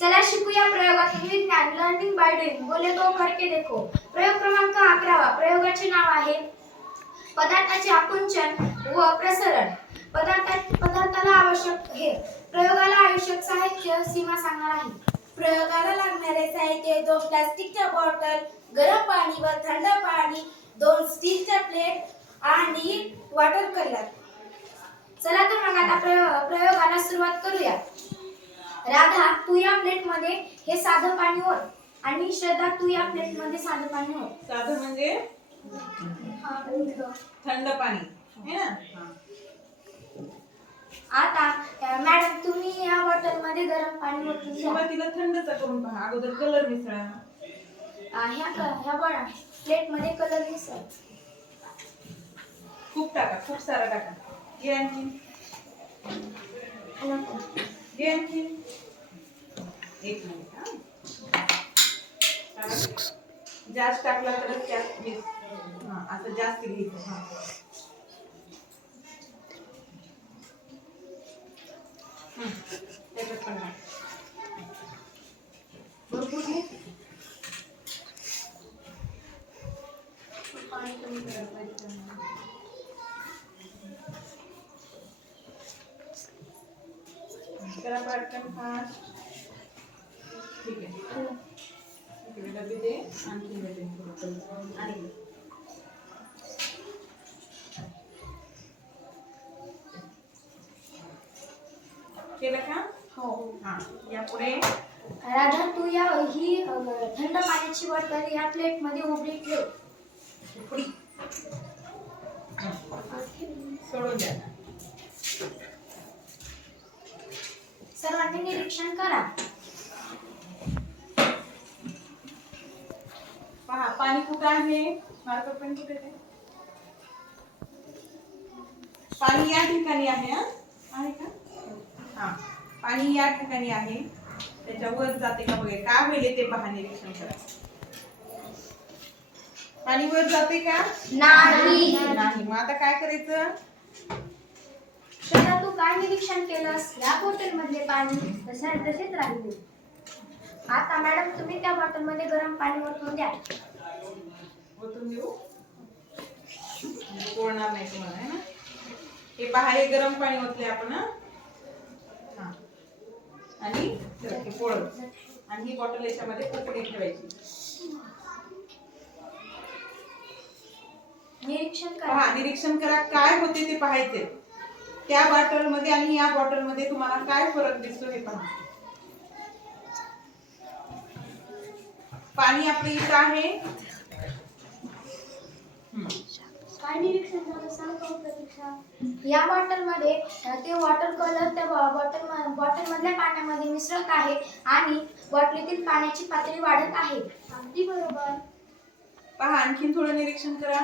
चला शिकूया प्रयोगातील विज्ञान लर्निंग बाय डुइंग बोले तो करके देखो। प्रयोग क्रमांक 11 प्रयोगाचे नाव आहे पदार्थाचे आकुंचन व प्रसरण। पदार्थाला आवश्यक हे प्रयोगाला आवश्यक साहित्य सीमा सांगणार आहे। प्रयोगाला लागणारे साहित्य 2 प्लास्टिकच्या बॉटल, गरम पाणी व थंड पाणी, 2 स्टीलच्या प्लेट आणि वॉटर कलर। चला तर मग आता प्रयोगाला सुरुवात करूया। राधा तू या प्लेट मध्ये हे साधं पाणी ओत आणि श्रद्धा तू या प्लेट मध्ये साधं पाणी ओत। साधं म्हणजे थंड पाणी है ना। आता मॅडम तुम्ही या बॉटल मध्ये गरम पाणी ओतून घ्या। सुरुवातीला थंडचा करून पहा, अगोदर कलर मिसळा। ह्या बघा प्लेट मध्ये कलर मिसळ। खूप टाका, खूप सारा टाका। घे आणखी, घे आणखी। एक मिनिट हा, जास्त टाकला तर त्यात मिक्स हा असं जास्त घ्यायचं हा। त्याच्यात पण टाक भरपूर घे। पाणी कमी करायला पाहिजे। जरा पटकन फास्ट। ठीक आहे, इकडे डबे दे आणखी डबे आणि केलं का? हो। हा, या पुढे राधा तू ही थंड पाण्याची बॉटल या प्लेट मध्ये उघडी ठेव। पुढी सोडून द्या। सर्वांनी निरीक्षण करा। पहा पाणी कुठं आहे, मार्कर पेन कुठे आहे? पाणी या ठिकाणी आहे। आहे का? हा, पाणी या ठिकाणी आहे, त्याच्यावर जाते का बघा, काय होईल ते पहा, निरीक्षण करा। पाणी वर जाते का? नाही। नाही। मग आता काय करायचं? श्रद्धा तू काय निरीक्षण केलंस? या बॉटल मधले पाणी तसेच राहिले। आता मॅडम तुम्ही त्या बॉटल मध्ये गरम पाणी ओतून द्या। ओतून देऊ? पोळणार नाही तुम्हाला है ना। हे पहा, हे गरम पाणी ओतले आपण हा, आणि पोळ आणि ही बॉटल याच्यामध्ये उकडी ठेवायची। निरीक्षण करा। पहा, निरीक्षण करा काय होते ते पाहायचे। त्या बॉटल मध्ये आणि या बॉटल मध्ये तुम्हाला काय फरक दिसतो हे पहा। पाणी आपलं इथं आहे। काय निरीक्षण झालं सांग प्रतीक्षा? या बॉटल मध्ये ते वॉटर कलर त्या बॉटल मधल्या पाण्यामध्ये मिसळत आहे आणि बॉटलीतील पाण्याची पातळी वाढत आहे। अगदी बरोबर। पहा, आणखीन थोडं निरीक्षण करा।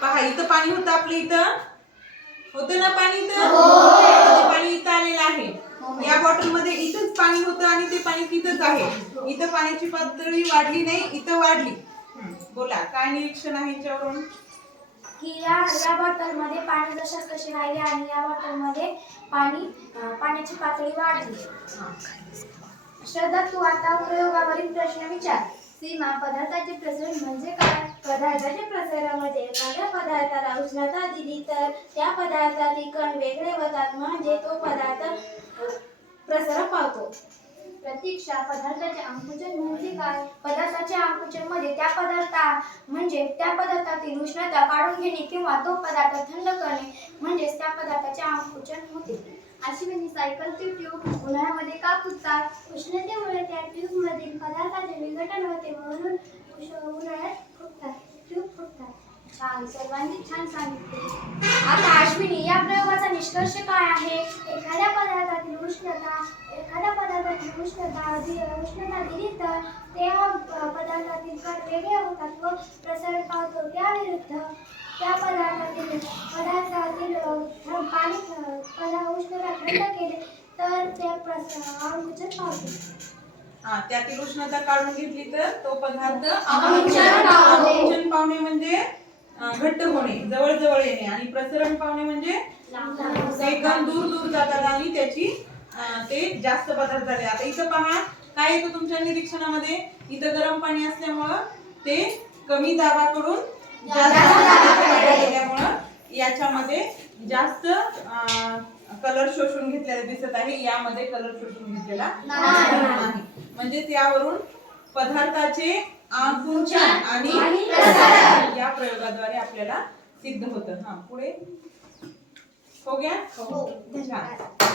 पहा, इथं पाणी होतं, आपलं इथं होतं ना पाणी, इथं पाणी इथं आलेलं आहे। या बॉटल मध्ये इथंच पाणी होतं आणि ते पाणी तिथंच आहे। इथं पाण्याची पातळी वाढली नाही, इथं वाढली। बोला काय निरीक्षण आहे याच्यावरून? की या बॉटल मध्ये पाणी जशाच तसे राहिले आणि या बॉटल मध्ये पाण्याची पातळी वाढली। श्रद्धा तू आता प्रयोगावरील प्रश्न विचार। सीमा, पदार्थाचे प्रसरण म्हणजे काय? पदार्थाच्या प्रसारामध्ये एखाद्या पदार्थाला उष्णता दिली तर त्या पदार्थातील कण वेगळे होतात, म्हणजे तो पदार्थ प्रसार पावतो। प्रतीक्षा, पदार्थाचे आकुंचन म्हणजे काय? पदार्थाच्या आकुंचन मध्ये त्या पदार्थातील उष्णता काढून घेणे किंवा तो पदार्थ थंड करणे म्हणजेच त्या पदार्थाचे आकुंचन होते। अश्विनी, सायकलची ट्यूब उन्हाळ्यामध्ये का फुटतात? उष्णतेमुळे त्या ट्यूब मधील पदार्थाचे विघटन होते, म्हणून उन्हाळ्यात ट्यूब फुटतात। छान, सर्वांनी छान सांगितले। आता अश्विनी, या प्रयोगाचा निष्कर्ष काय आहे? एखाद्या पदार्थातील उष्णता दिली तर त्या पदार्थातील कण वेगळे होतात व प्रसार पावतो। त्या विरुद्ध त्या पदार्थातील पाणी उष्णता थंड केले तर ते आकुंचन पावते। त्यातील उष्णता काढून घेतली तर तो पदार्थ आकुंचन पावणे म्हणजे घट्ट होणे, जवळ जवळ येणे, आणि प्रसरण पावणे म्हणजे ते कण दूर दूर जातात आणि त्याची ते जास्त पदार्थ झाले। आता इथं पहा काय येतं तुमच्या निरीक्षणामध्ये? इथं गरम पाणी असल्यामुळं ते कमी दाबाकडून जास्त दाबाकडे गेल्यामुळं याच्यामध्ये जास्त कलर शोषून घेतलेला दिसत आहे, यामध्ये कलर शोषून घेतलेला नाही. म्हणजे त्यावरून पदार्थाचे आकुंचन आणि प्रसारण या प्रयोगाद्वारे आपल्याला सिद्ध होतं. हा पुढे हो गया. छान.